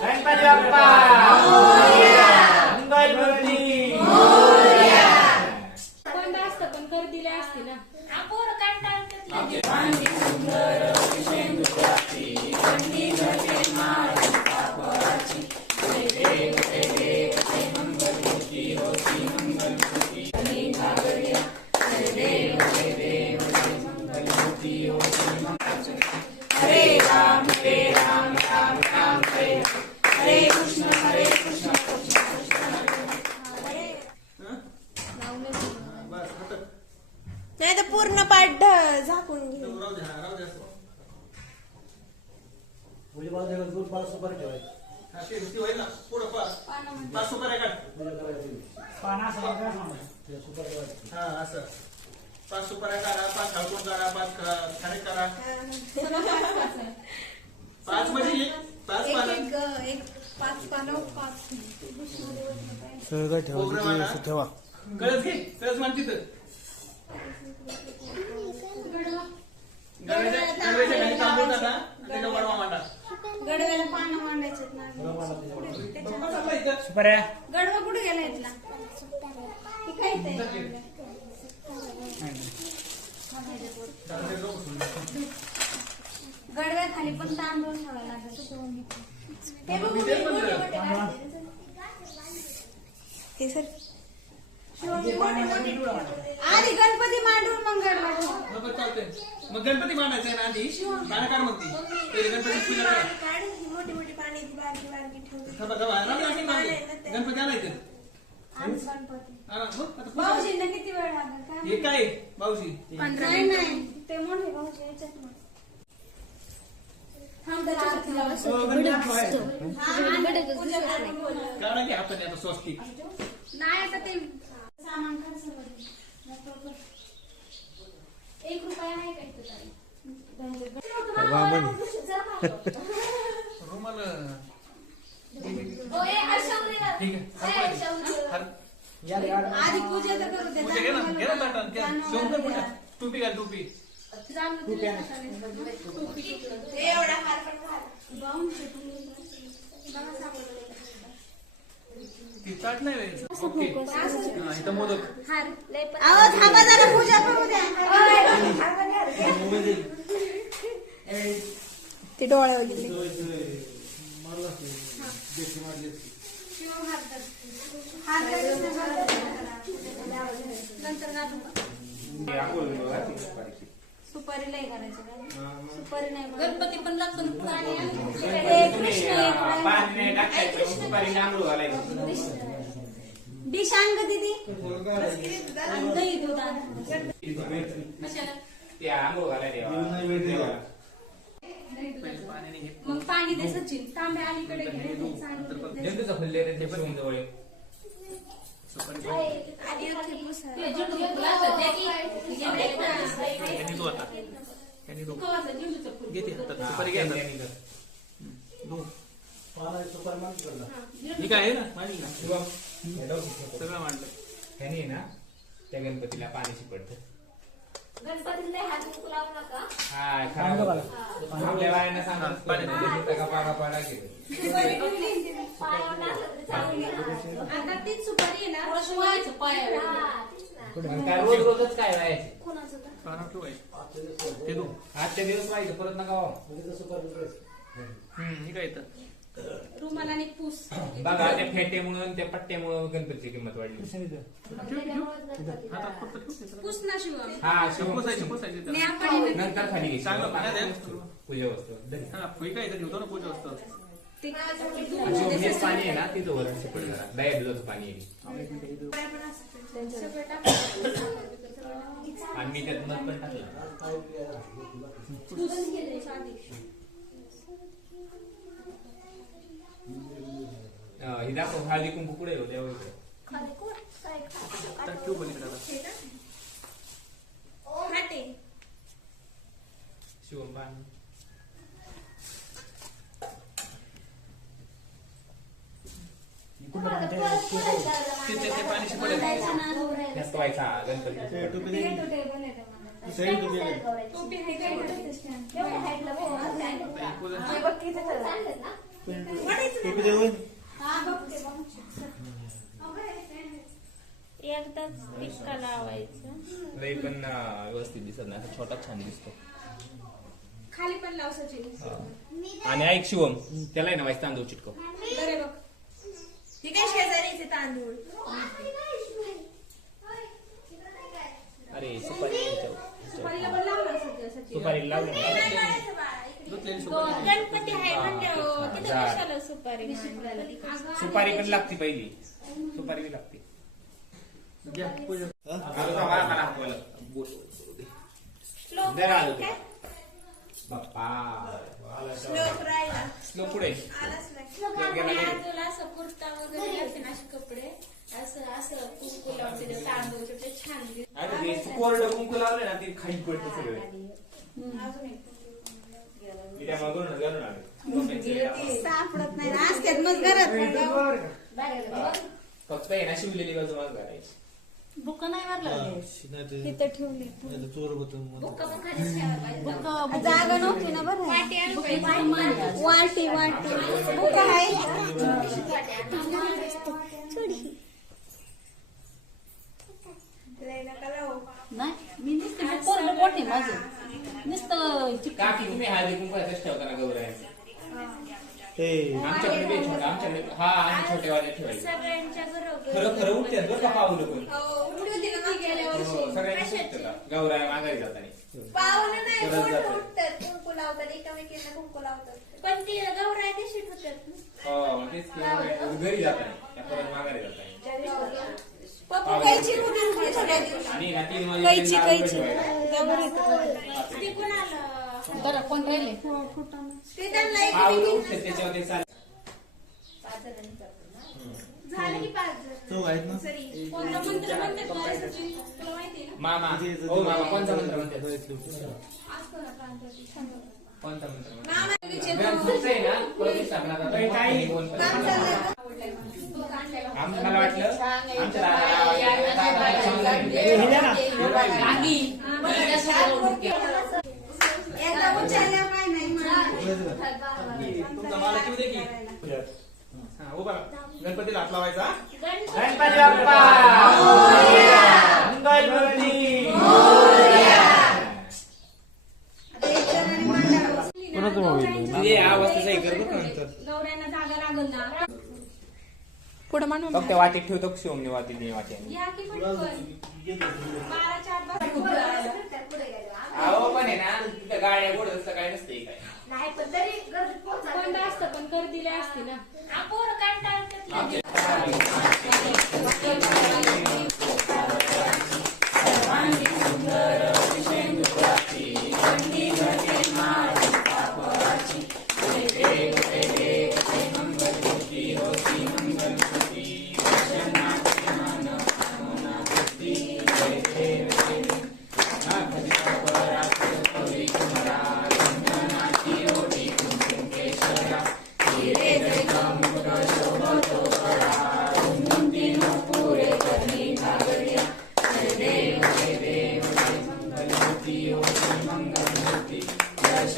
गणपती बाप्पा! असतं पण गर्दीला असते ना. आ, नाही तर पूर्ण पाठ झाकून घे. हा, दे असं. म्हणजे मला त्याला दोन पाच सुपाऱ्या काढ पाच सुपाऱ्या काढा पाच हळकुंड करा. पाच छान करा पाच म्हणजे एक, पाच पानं सगळं म्हणा. ठेवा. कळस घे कळस मान तिथं गणवेश घरी तांदूळ टाका वडवा मांडा. गडव्याला पानं मांडायचे. सुपाऱ्या गडवा कुठे गेला इथला हे काय इथे? चाललंय लोक. गडव्या खाली पण तांदूळ आधी गणपती मांडून मग मग गणपती मांडायचा आहे ना आधी? पानं काढ म्हणती पहिले गणपती पूजा करा. काढ, मोठी मोठी पाणी बारकी बारकी ठेवली. गणपती आणायचे गणपती. पूजा. भाऊजींना किती वेळ लागेल? काय हे काय भाऊजी? नाही नाही ते मोठे भाऊजी याच्यात मग. थांब त्याच्यात लावा. गणपती ठेवायचा. हा, आणि पूजा करून बोलवा. काढा की हाताने आता स्वस्तिक नाही आता ते सामान खर्च करू. नको. एक रुपया आहे का इथं ताई? रुमाल ओ, ए, हर्षवरीला. ठीक ए, आहे हर्षवरीला. हर- आधी पूजा तर करू दे पूजा घे ना घे ना ताटात, घे. शिवून दे पूजा. टोपी घाल टोपी एवढा हार पण. ती ताट नाही व्हायचं. ओके इथं मोदक हार, लय पण- अहो थांबा जरा पूजा करू द्या ते डोळ्यावर गेले नंतर? सुपारी लय करायची? सुपारी नाही. गणपती पण लागतो ना पुढे. ते कृष्ण एक राहिला. पाणी नाही टाकायचं सुपारी आंघोळ घालायचं डिश आण गं दीदी आणि दही दूध आण. कशाला? ते आंघोळ घालायला. मग पाणी दे सचिन तांबे अलीकडे घे. सांगितलं ते. झेंडूचं फुल दे ते शिवून जवळ सुपारी आधी इथे पुसा. ते झेंडूचं फुल असतं, द्या की. घे दे ना. त्यांनी तो आता त्यांनी तो कवाचं झेंडूचं फुल. घेते हातात सुपारी घ्या त्यांनी हातात. कर. धू. पाला सुपारी मागची करला हे काय आहे ना मांडली. सगळं मांडलं ना त्या गणपतीला पाणी शिपडतं गणपतीला हात लावू नका. हा. आपल्या बायांना सांगा. सुपारी कुठली आहे दीदी? पायावर टाकलं तरी चालेल. आता तीच सुपारी आहे ना शिवायचं पायावर. हा, काय रोज रोजच काय व्हायचे कोणाचं तर? आजच्या दिवस व्हायचं परत नका तर उचलायची. हम्म, हे काय इथं रुमाल आणि पूस बघा त्या फेटेमुळं त्या पट्ट्यामुळं गणपतीची किंमत वाढली. पूस ना शिवम हा शिवम. नाही नंतर खाली घे. चांगलं पाण्यात आहे. पूजा वस्तू. हा, ते आणि शिवम हेच पाणी आहे ना तिथं दया दुधाचं पाणी आहे सगळं. आणि मी त्यात मध पण टाकलं पूस केले साधी. अं, हे दाखव हळदी कुंकू इकडे. तर ठेव पलीकडे आता. हे का? हाटे. शिवम पाणी तिथे ते पाणी शिपडेल जास्त व्हायचा गणपती ते टोपी दे. एकदाच टिक्का लावायचं. लई पण अं, व्यवस्थित दिसत नाही. असा छोटा छान दिसतो. खाली पण लाव सचिन. आणि ऐक शिवम त्याला आहे ना व्हायचं तांदूळ चिटको बरे बघ. हे काय शेजारीचे तांदूळ? अरे सुपारी सुपारीला पण लाव ना सचिन सचिन. सुपारी लावली ना. धुतलेली तो सुपारी गणपती आहे म्हणल्यावर हा, तिथं झाड. कशाला सुपारी पण लागते पहिली सुपारी बी लागते घ्या, पूजा. मला- मला- मला हाकवायला. बोल. श्लोक जरा आहे आलो. काय? बाप्पा श्लोक राहिला स्लो पुढे आलाच नाही श्लोक गेला आणि गेला. आजूला असं कुर्ता वगैरे ना असे कपडे असं असं कुंकू लावते ते तांदूळ ते छान दिसतं. अरे ते कोरडं कुंकू लावलं ना ते खाली पडते सगळं मी त्या मागून घालून आलो. सापडत नाही ना असतात मग घरात फक्त आहे ना शिवलेली बाजू घालायची बुक नाही तिथं ठेवली. नाही ते चोर होतं म्हणून. बुक पण खालीच ठेवायला पाहिजे. जागा नव्हती ना बरं. वाटी आणू का? वाटी वाटी बुक आहे. नाही मी नुसतं आहे माझं. नुसतं काकी तुम्ही हळदी कुंकू ते आमच्याकडे बी छोटा आमच्याकडे हा आम्ही छोटे वाले ठेवायचे. सगळ्यांच्या खरं खरं उठते बरं का पाहुलं पण? हो, उठतं गौराय माघारी जाताना. पाहुणे नाही परत उठ- जातात. उठतात कुंकू लावतात एकामेकींना कुंकू लावतात. पण ती गौराय तशी होतात ना. हो तेच की गौराई घरी जाताना. त्या परत माघारी जाताना. पप्पू कैची कुठून कुठे सगळ्या दिवशी आणि ना तीन वाजेपर्यंत आंघोळ ठेवायचं. ते पण आलं? बरं कोण राहिले. ते त्यांना पाऊलं एकमेकींना उठते त्याच्यावर चाल झालं की पाच जण. चौघ आहेत ना? सरी. कोणता मंत्र म्हणतात मला सचिन? तुला माहिती आहे ना? मामा. इथे- हो मामा. कोणता मंत्र म्हणते बघितलं होतं. असतो ना प्रांताची सांगा. कोणता मंत्र म्हणते मामाचे गणपतीचं आहे ना. प्रतिष्ठापनात आता. कोणी बोलतं. काम चाललंय आम- मला वाटलं आमच्या हे उचलल्या काय नाही म्हणून. तुमचा मला किती दे की. हा, उभा राहा. गणपतीला हात लावायचा. गणपती बाप्पा. कोणाचं मोबाईल आहे? जागा लागल ना. पुढे म्हणून फक्त वाटीत ठेवतो शिवमने वाटी आणि. या की पटकन बाराच्या आत अहो पण आहे ना तिथं गाड्या गोड काय नसते काय नाही पण तरी गर्दीत पोहोचा. बंद असतं पण गर्दीला असते ना. आपण कंटाळतात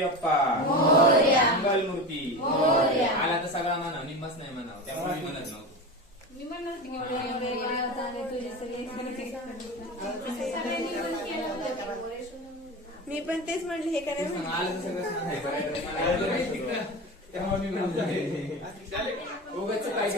बाप्पा मंगल मूर्ती आला तर सगळा म्हणा निम्मच नाही म्हणावं. त्यामुळे मी म्हणत नव्हतो. मी पण तेच म्हणले हे तेच करायला ना, आलं तर सगळं सांगायचं. मला आलं माहिती का? त्यामुळे मी म्हणतो उगाच काय